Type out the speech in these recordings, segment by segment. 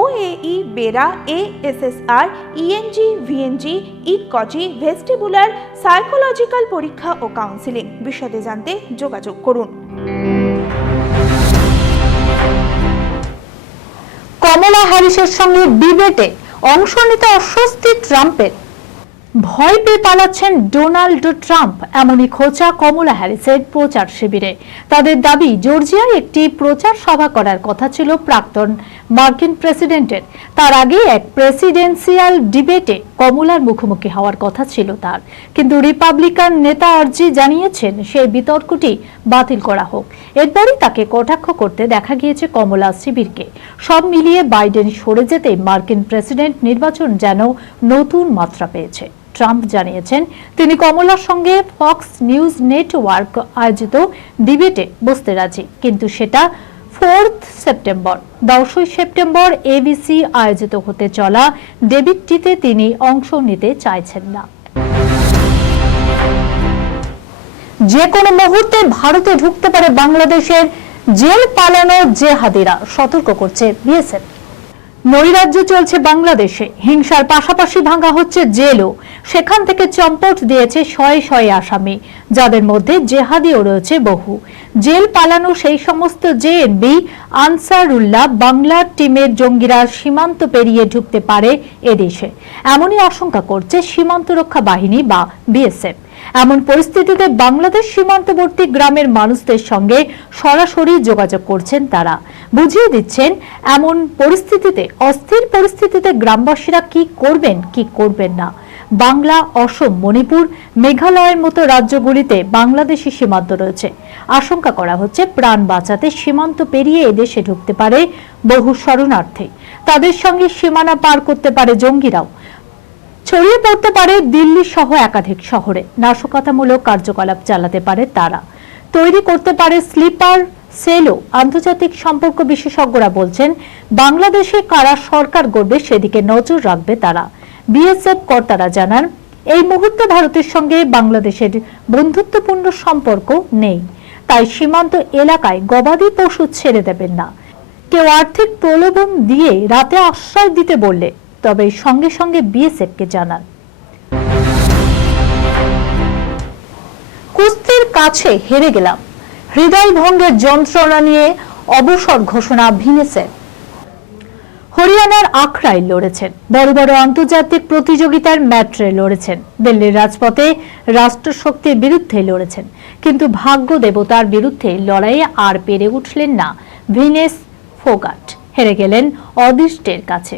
OAE BERA ASSR ENG VNG ইটকজি vestibular psychological পরীক্ষা ও counselling বিশদে জানতে যোগাযোগ করুন। কমলা হ্যারিসের সঙ্গে ডিবেটে অংশ নিতে অস্বস্তি ট্রাম্পের। ভয় পেয়ে পালাচ্ছেন ডোনাল্ড ট্রাম্প, এমনই খোঁচা কমলা হ্যারিসের প্রচার শিবিরে। তাদের দাবি, জর্জিয়ায় একটি প্রচার সভা করার কথা ছিল প্রাক্তন মার্কিন প্রেসিডেন্টের। তার আগে এক প্রেসিডেন্সিয়াল ডিবেটে কমলার মুখোমুখি হওয়ার কথা ছিল তার। কিন্তু রিপাবলিকান নেতা আর্জি জানিয়েছেন, সেই বিতর্কটি বাতিল করা হোক। এরপরই তাকে কটাক্ষ করতে দেখা গিয়েছে কমলা শিবিরকে। সব মিলিয়ে বাইডেন সরে যেতে মার্কিন প্রেসিডেন্ট নির্বাচন যেন নতুন মাত্রা পেয়েছে। ট্রাম্প জানিয়েছেন, তিনি কমলার সঙ্গে ফক্স নিউজ নেটওয়ার্ক আয়োজিত ডিবেটে বসতে রাজি। কিন্তু সেটা ফোর্থ সেপ্টেম্বর। দশই সেপ্টেম্বর এবিসি আয়োজিত হতে চলা ডেবিটটিতে তিনি অংশ নিতে চাইছেন না। যে কোনো মুহূর্তে ভারতে ঢুকতে পারে বাংলাদেশের জেল পালানো জেহাদিরা। সতর্ক করছে বিএসএফ। নৈরাজ্য চলছে বাংলাদেশে। হিংসার পাশাপাশি ভাঙা হচ্ছে জেলও। সেখান থেকে চম্পট দিয়েছে শয়ে শয়ে আসামি, যাদের মধ্যে জেহাদিও রয়েছে বহু। জেল পালানো সেই সমস্ত জেএনবি, আনসারুল্লাহ বাংলার টিমের জঙ্গিরা সীমান্ত পেরিয়ে ঢুকতে পারে এদেশে এমনই আশঙ্কা করছে সীমান্ত রক্ষা বাহিনী বা বিএসএফ। এমন পরিস্থিতিতে বাংলাদেশ সীমান্তবর্তী গ্রামের মানুষদের সঙ্গে সরাসরি যোগাযোগ করছেন তারা। বুঝিয়ে দিচ্ছেন, এমন পরিস্থিতিতে, অস্থির পরিস্থিতিতে গ্রামবাসীরা কি করবেন কি করবেন না? বাংলা, অসম, মণিপুর, মেঘালয়ের মতো রাজ্যগুলিতে বাংলাদেশি সীমান্ত রয়েছে। আশঙ্কা করা হচ্ছে, প্রাণ বাঁচাতে সীমান্ত পেরিয়ে এদেশে ঢুকতে পারে বহু শরণার্থী। তাদের সঙ্গে সীমানা পার করতে পারে জঙ্গিরাও। ছড়িয়ে পড়তে পারে দিল্লি সহ একাধিক শহরে। নাশকতামূলক কার্যকলাপ চালাতে পারে তারা। তৈরি করতে পারে স্লিপার, সেলও। আন্তর্জাতিক সম্পর্ক বিশেষজ্ঞরা বলছেন, বাংলাদেশে কারা সরকার গড়বে সেদিকে নজর রাখবে তারা। বিএসএফ কর্তারা জানান, এই মুহূর্তে ভারতের সঙ্গে বাংলাদেশের বন্ধুত্বপূর্ণ সম্পর্ক নেই। তাই সীমান্ত এলাকায় গবাদি পশু ছেড়ে দেবেন না। কেউ আর্থিক প্রলোভন দিয়ে রাতে আশ্রয় দিতে বললে তবে সঙ্গে সঙ্গে বিএসএফকে জানান। কুস্তির কাছে হেরে গেলাম। হৃদয় ভঙ্গের যন্ত্রণা নিয়ে অবসর ঘোষণা ভিনেসের হরিয়ানার আখড়ায় লড়েছেন। বড় বড় আন্তর্জাতিক প্রতিযোগিতার ম্যাট্রে লড়েছেন। দিল্লির রাজপথে রাষ্ট্রশক্তির বিরুদ্ধে লড়েছেন। কিন্তু ভাগ্য দেবতার বিরুদ্ধে লড়াইয়ে আর পেরে উঠলেন না ভিনেস ফোগাট। হেরে গেলেন অদৃষ্টের কাছে।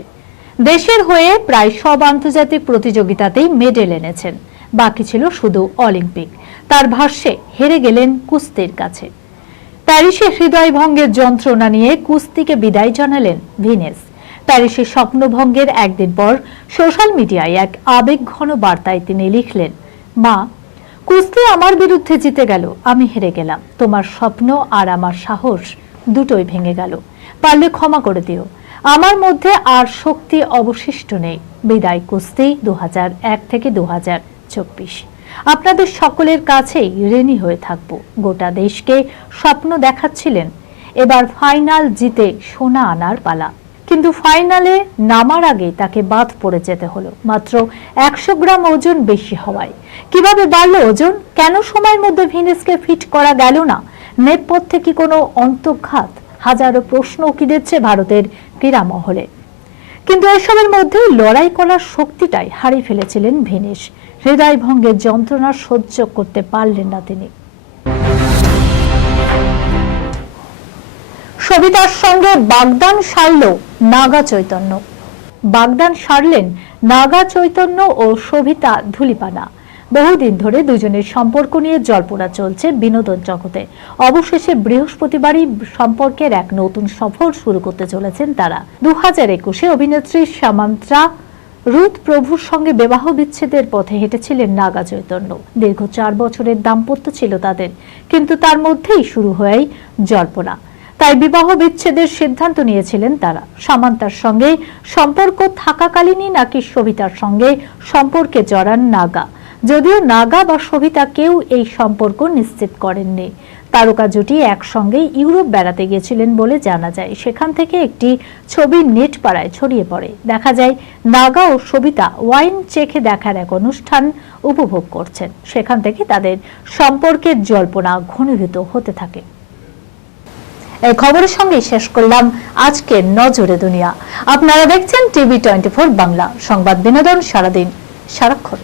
দেশের হয়ে প্রায় সব আন্তর্জাতিক প্রতিযোগিতাতেই মেডেল এনেছেন। বাকি ছিল শুধু অলিম্পিক। তার ভাষ্যে, হেরে গেলেন কুস্তির কাছে। প্যারিসে হৃদয় ভঙ্গের যন্ত্রণা নিয়ে কুস্তিকে বিদায় জানালেন ভিনেস। প্যারিসে স্বপ্নভঙ্গের একদিন পর সোশ্যাল মিডিয়ায় এক আবেগঘন বার্তায় তিনি লিখলেন, মা, কুস্তি আমার বিরুদ্ধে জিতে গেল, আমি হেরে গেলাম। তোমার স্বপ্ন আর আমার সাহস দুটোই ভেঙে গেল। পারলে ক্ষমা করে দিও। আমার মধ্যে আর শক্তি অবশিষ্ট নেই। বিদায় কুস্তি দু হাজার এক থেকে দু হাজার চব্বিশ। আপনাদের সকলের কাছেই ঋণী হয়ে থাকব। গোটা দেশকে স্বপ্ন দেখাচ্ছিলেন। এবার ফাইনাল জিতে সোনা আনার পালা। কিন্তু ফাইনালে নামার আগে তাকে বাদ পড়ে যেতে হলো। মাত্র একশো গ্রাম ওজন বেশি হওয়ায়। কীভাবে বাড়লো ওজন? কেন সময়ের মধ্যে ভিনেসকে ফিট করা গেল না? নেপথ্যে কি কোনো অন্তর্ঘাত? হাজারো প্রশ্ন উকি দিচ্ছে ভারতের ক্রীড়া মহলে কিন্তু এসবের মধ্যে লড়াই করার শক্তিটাই হারিয়ে ফেলেছিলেন ভিনেশ হৃদয় ভঙ্গের যন্ত্রণা সহ্য করতে পারলেন না তিনি। সবিতার সঙ্গে বাগদান সারল নাগা চৈতন্য। বাগদান সারলেন নাগা চৈতন্য ও সবিতা ধুলিপানা। বহুদিন ধরে দুজনের সম্পর্ক নিয়ে জল্পনা চলছে বিনোদন জগতে। অবশেষে বৃহস্পতিবারই সম্পর্কের এক নতুন সফর শুরু করতে চলেছেন তারা। দু হাজার একুশে অভিনেত্রী সামান্ত্রা রুদ প্রভুর সঙ্গে বিবাহ বিচ্ছেদের পথে হেঁটেছিলেন নাগা চৈতন্য। দীর্ঘ চার বছরের দাম্পত্য ছিল তাদের, কিন্তু তার মধ্যেই শুরু হয় জল্পনা। তাই বিবাহ বিচ্ছেদের সিদ্ধান্ত নিয়েছিলেন তারা। সামান্তার সঙ্গে সম্পর্ক থাকাকালীনই নাকি সবিতার সঙ্গে সম্পর্কে জড়ান নাগা। যদিও নাগা বা সবিতা কেউ এই সম্পর্ক নিশ্চিত করেননি। তারকা জুটি একসঙ্গে ইউরোপ বেড়াতে গিয়েছিলেন বলে জানা যায়। সেখান থেকে একটি ছবি নেট পাড়ায় ছড়িয়ে পড়ে। দেখা যায়, নাগা ও সবিতা ওয়াইন চেখে দেখার এক অনুষ্ঠান উপভোগ করছেন। সেখান থেকে তাদের সম্পর্কের জল্পনা ঘনীভূত হতে থাকে। এই খবরের সঙ্গে শেষ করলাম আজকের নজরে দুনিয়া। আপনারা দেখছেন টিভি টোয়েন্টি ফোর বাংলা। সংবাদ বিনোদন সারাদিন, সারাক্ষণ।